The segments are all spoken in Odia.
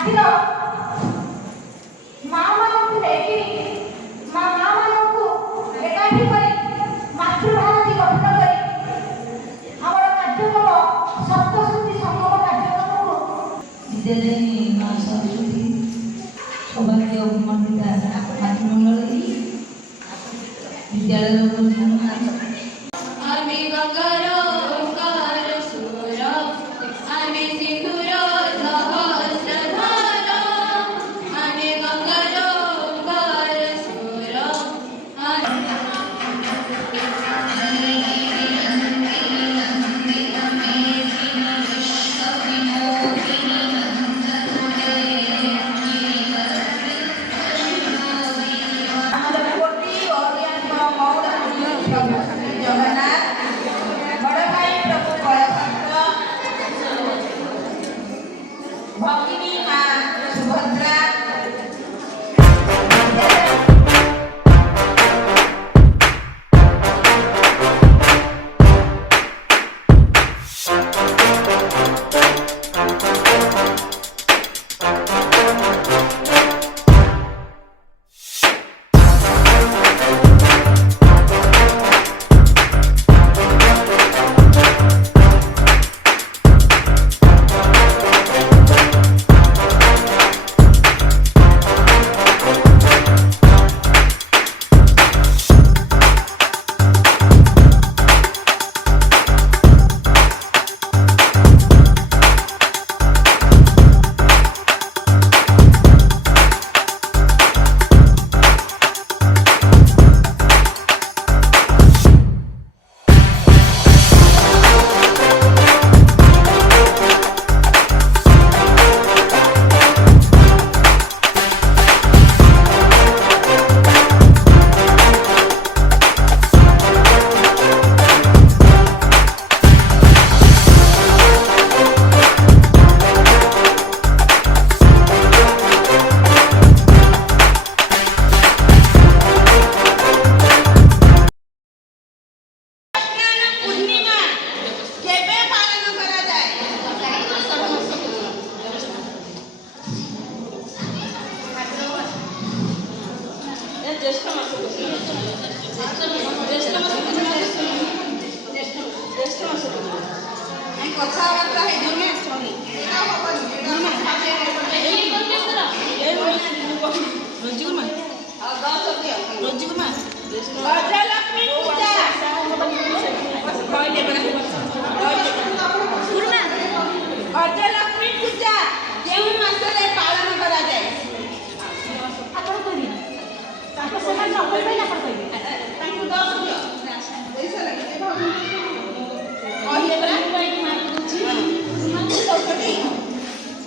ଆଜିର ମାମାନଙ୍କୁ ନେଇକି ମାମାନଙ୍କୁ ଏକାଠି କରି ମାତୃଭାରତୀ ଗଠନ କରି ଆମର କାର୍ଯ୍ୟକ୍ରମ ସପ୍ତଶତୀ ସଂଗମ କାର୍ଯ୍ୟକ୍ରମକୁ ବିଦ୍ୟାଳୟ ମା ସରସ୍ୱତୀ ସୌଭାଗ୍ୟ ମଣ୍ଡିତା ମାତୃମଣ୍ଡଳୀ ବିଦ୍ୟାଳୟ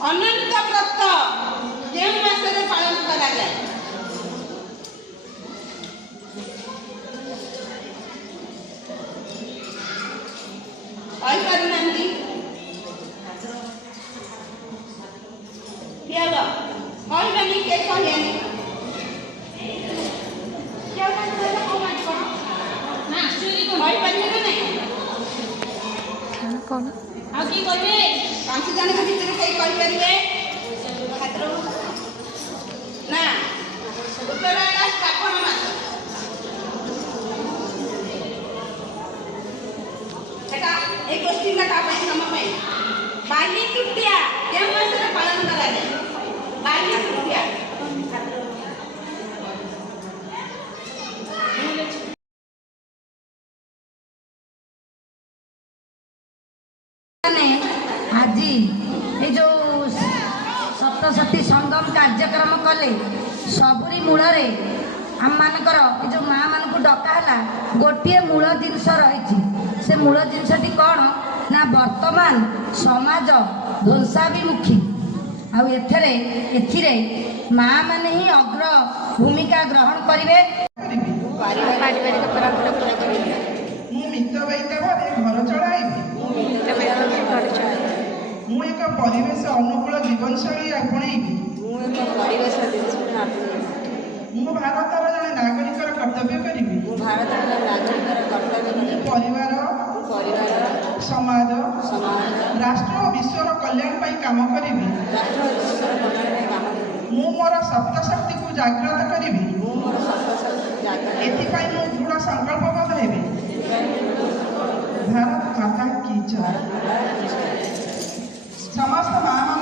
ଅନନ୍ତ ବ୍ରତ କେଉଁ ମାସରେ ପାଳନ କରାଯାଏ? କହିପାରୁନାହାନ୍ତି? କହିବେନି କେ କହିବେନି କହିପାରିବେ ନା ନାଇଁ? ଆଉ କିଏ କହିବେ? 5 ଜଣଙ୍କ ଭିତରେ କେହି କହିପାରିବେ? ନା, ଉତ୍ତର ହେଲା ଶ୍ରାବଣ ମାସ। এই কোশ্চিনটা কা ପାଇଁ ତମ ପାଇଁ ବାଲି ତୃତୀୟା କେଉଁ ମାସରେ ପାଳନ କରାଯାଏ? ବାଲି ତୃତୀୟା ଆଜି ଏ ଯୋଉ ସପ୍ତଶତୀ ସଂଗମ କାର୍ଯ୍ୟକ୍ରମ କଲେ ସବୁରି ମୂଳରେ ଆମମାନଙ୍କର ଏ ଯୋଉ ମା ମାନଙ୍କୁ ଡକା ହେଲା ଗୋଟିଏ ମୂଳ ଜିନିଷ ରହିଛି। ସେ ମୂଳ ଜିନିଷଟି କ'ଣ ନା ବର୍ତ୍ତମାନ ସମାଜ ଧ୍ୱଂସାଭିମୁଖୀ ଆଉ ଏଥିରେ ମା ମାନେ ହିଁ ଅଗ୍ର ଭୂମିକା ଗ୍ରହଣ କରିବେ। ମୁଁ ମିତବ୍ୟୟିତା ଭାବେ ଘର ଚଳାଇବି। ମୁଁ ଏକ ପରିବେଶ ଅନୁକୂଳ ଜୀବନଶୈଳୀ ଆପଣେଇବି। ମୁଁ ଭାରତର ଜଣେ ନାଗରିକର କର୍ତ୍ତବ୍ୟ କରିବି। ପରିବାର ସମାଜ ରାଷ୍ଟ୍ର ଓ ବିଶ୍ୱର କଲ୍ୟାଣ ପାଇଁ କାମ କରିବି। ମୁଁ ମୋର ସପ୍ତ ଶକ୍ତିକୁ ଜାଗ୍ରତ କରିବି। ଏଥିପାଇଁ ମୁଁ ଦୃଢ଼ ସଂକଳ୍ପବଦ୍ଧ ହେବି। ଭାରତ ମାତା କି ଜୟ। ସମସ୍ତ ମା